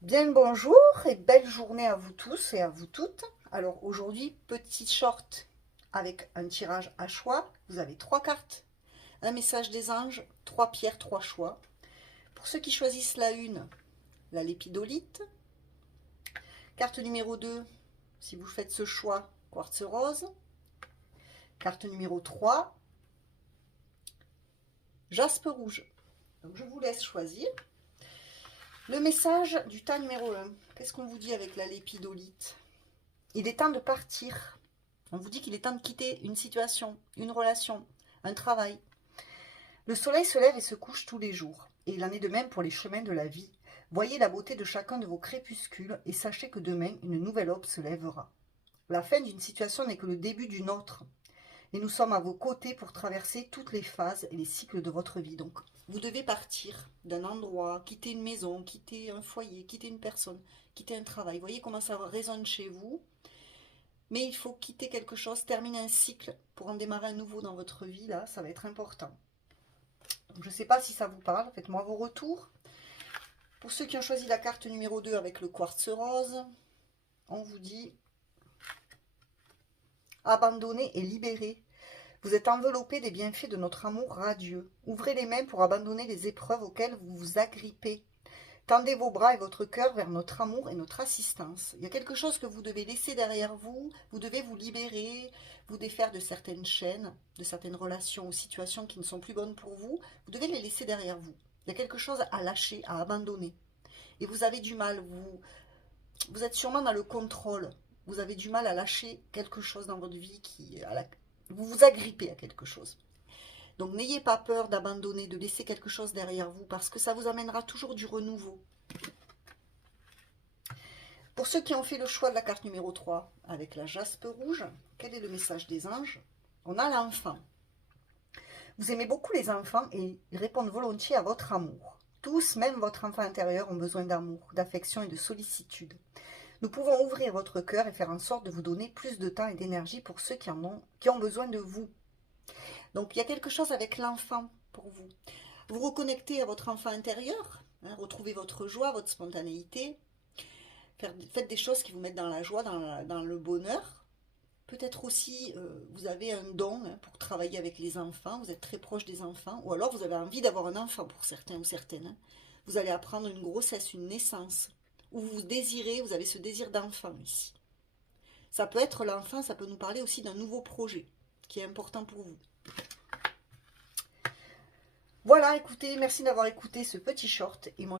Bien le bonjour et belle journée à vous tous et à vous toutes. Alors aujourd'hui, petit short avec un tirage à choix. Vous avez trois cartes, un message des anges, trois pierres, trois choix. Pour ceux qui choisissent la une, la lépidolite. Carte numéro 2, si vous faites ce choix, quartz rose. Carte numéro 3, jaspe rouge. Donc je vous laisse choisir. Le message du tas numéro 1. Qu'est-ce qu'on vous dit avec la lépidolite? Il est temps de partir. On vous dit qu'il est temps de quitter une situation, une relation, un travail. Le soleil se lève et se couche tous les jours, et il en est de même pour les chemins de la vie. Voyez la beauté de chacun de vos crépuscules et sachez que demain, une nouvelle aube se lèvera. La fin d'une situation n'est que le début d'une autre, et nous sommes à vos côtés pour traverser toutes les phases et les cycles de votre vie. Donc, vous devez partir d'un endroit, quitter une maison, quitter un foyer, quitter une personne, quitter un travail. Voyez comment ça résonne chez vous. Mais il faut quitter quelque chose, terminer un cycle pour en démarrer un nouveau dans votre vie. Là, ça va être important. Donc, je ne sais pas si ça vous parle. Faites-moi vos retours. Pour ceux qui ont choisi la carte numéro 2 avec le quartz rose, on vous dit abandonner et libérer. Vous êtes enveloppé des bienfaits de notre amour radieux. Ouvrez les mains pour abandonner les épreuves auxquelles vous vous agrippez. Tendez vos bras et votre cœur vers notre amour et notre assistance. Il y a quelque chose que vous devez laisser derrière vous. Vous devez vous libérer, vous défaire de certaines chaînes, de certaines relations ou situations qui ne sont plus bonnes pour vous. Vous devez les laisser derrière vous. Il y a quelque chose à lâcher, à abandonner. Et vous avez du mal, vous êtes sûrement dans le contrôle. Vous avez du mal à lâcher quelque chose dans votre vie vous vous agrippez à quelque chose. Donc n'ayez pas peur d'abandonner, de laisser quelque chose derrière vous parce que ça vous amènera toujours du renouveau. Pour ceux qui ont fait le choix de la carte numéro 3 avec la jaspe rouge, quel est le message des anges? On a l'enfant. Vous aimez beaucoup les enfants et ils répondent volontiers à votre amour. Tous, même votre enfant intérieur, ont besoin d'amour, d'affection et de sollicitude. Nous pouvons ouvrir votre cœur et faire en sorte de vous donner plus de temps et d'énergie pour ceux qui ont besoin de vous. Donc il y a quelque chose avec l'enfant pour vous. Vous reconnectez à votre enfant intérieur, retrouvez votre joie, votre spontanéité, faites des choses qui vous mettent dans la joie, dans le bonheur. Peut-être aussi, vous avez un don pour travailler avec les enfants, vous êtes très proche des enfants, ou alors vous avez envie d'avoir un enfant pour certains ou certaines. Vous allez apprendre une grossesse, une naissance, ou vous désirez, vous avez ce désir d'enfant ici. Ça peut être l'enfant, ça peut nous parler aussi d'un nouveau projet qui est important pour vous. Voilà, écoutez, merci d'avoir écouté ce petit short et moi